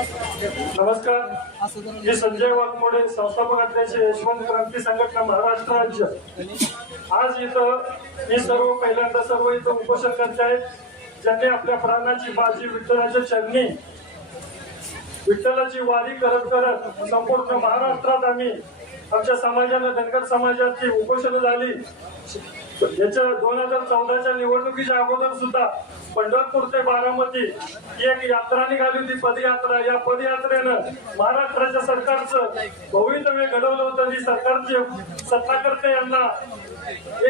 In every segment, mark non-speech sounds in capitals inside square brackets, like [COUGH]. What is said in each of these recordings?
नमस्कार. मी संजय वाघमोडे संस्थापक अध्यक्ष यशवंत क्रांती संघटना महाराष्ट्र राज्य. आज इथं मी सर्व पहिल्यांदा सर्व इथं उपोषण करते आहेत. ज्यांनी आपल्या प्राणाची बाजी विठ्ठलाच्या चरणी विठ्ठलाची वारी करत करत संपूर्ण महाराष्ट्रात आम्ही आमच्या समाजानं धनगर समाजाची उपोषण झाली. याच्या दोन हजार चौदाच्या निवडणुकीच्या अगोदर सुद्धा पंढरपूर ते बारामती ही एक यात्रा निघाली होती पदयात्रा. या पदयात्रेनं महाराष्ट्राच्या सरकारचं भवितव्य घडवलं होतं. जी सरकारचे सत्ताकर्ते यांना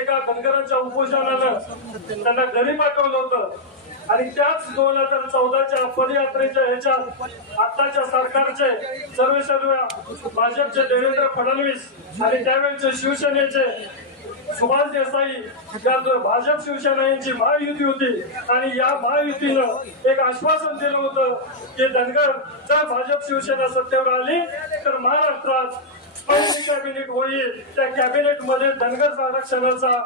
एका धनगरांच्या उपोषणानं त्यांना घरी पाठवलं होतं. आणि त्याच दोन हजार चौदाच्या पदयात्रेच्या ह्याच्यात आताच्या सरकारचे सर्व सर्व भाजपचे देवेंद्र फडणवीस आणि त्यावेळेचे शिवसेनेचे सुभाष देसाई या भाजप शिवसेना यांची महायुती होती. आणि या महायुतीनं एक आश्वासन दिलं होतं की धनगर जर भाजप शिवसेना सत्तेवर आली तर महाराष्ट्रात कॅबिनेट होईल. त्या कॅबिनेटमध्ये धनगर आरक्षणाचा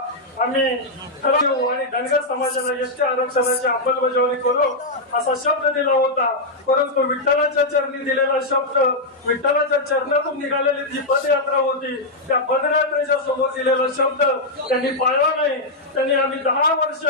आम्ही ठरवू आणि धनगर समाजाला एसटी आरक्षणाची अंमलबजावणी करू असा शब्द दिला होता. परंतु विठ्ठलाच्या चरणी दिलेला शब्द विठ्ठलाच्या चरणातून निघालेली जी पदयात्रा होती त्या पदयात्रेच्या समोर दिलेला शब्द त्यांनी पाळला नाही. त्यांनी आम्ही दहा वर्ष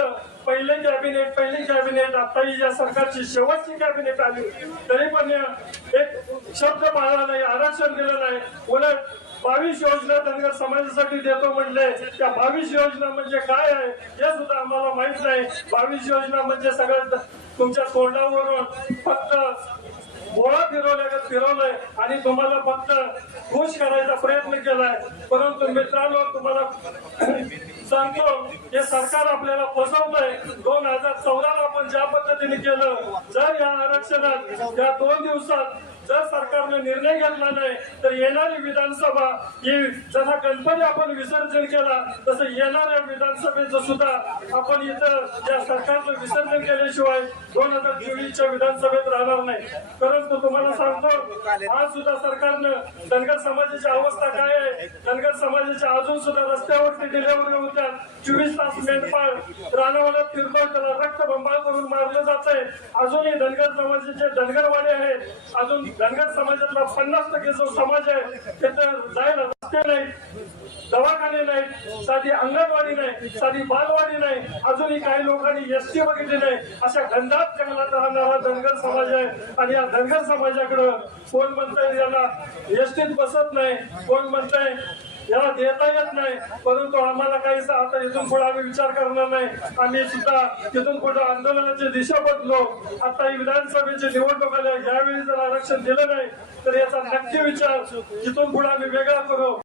पहिले कॅबिनेट पहिली कॅबिनेट आता ही या सरकारची शेवटची कॅबिनेट आली. तरी पण एक शब्द पाळला नाही आरक्षण दिलं नाही. उलट बावीस योजना धनगर समाजासाठी देतो म्हणले. त्या बावीस योजना म्हणजे काय आहे? हे सुद्धा आम्हाला माहीत नाही. बावीस योजना म्हणजे सगळं तुमच्या तोंडावरून फक्त गोळा फिरवल्या फिरवलंय आणि तुम्हाला फक्त खुश करायचा प्रयत्न केलाय. परंतु मित्रांनो तुम्हाला [CLEARS THROAT] सांगतो हे सरकार आपल्याला फसवलंय दोन हजार चौदाला आपण ज्या पद्धतीने केलं जर या आरक्षणात या दोन दिवसात जर सरकारने निर्णय घेतला नाही तर येणारी विधानसभा ही जसा गणपती आपण विसर्जन केला तसं येणाऱ्या विधानसभेचं सुद्धा आपण इथं या सरकारचं विसर्जन केल्याशिवाय दोन हजार चोवीसच्या विधानसभेत राहणार नाही. परंतु तुम्हाला सांगतो आज सुद्धा सरकारनं धनगर समाजाची अवस्था काय आहे? धनगर समाजाच्या अजून सुद्धा रस्त्यावरती डिलेवरी होत्या. चोवीस तास मेंढपाळ रानावाला फिरतोय त्याला रक्तबंबाळ करून मारलं जात आहे अजूनही धनगर समाजाचे धनगरवाडे आहेत. अजून धनगर समाजातला पन्नास टक्के जो समाज आहे त्याचं जायला रस्ते नाही दवाखाने नाही साधी अंगणवाडी नाही साधी बालवाडी नाही अजूनही काही लोकांनी एसटी बघितली नाही. अशा गंधात जंगलात राहणारा धनगर समाज आहे. आणि या धनगर समाजाकडं कोण म्हणतंय याला एसटीत बसत नाही कोण म्हणतंय याला देता येत नाही. परंतु आम्हाला काही आता इथून पुढे आम्ही विचार करणार नाही. आम्ही सुद्धा इथून पुढे आंदोलनाची दिशा बदलो आता ही विधानसभेची निवडणूक आल्या यावेळी जर आरक्षण दिलं नाही तर याचा नक्की विचार इथून पुढे आम्ही वेगळा करू.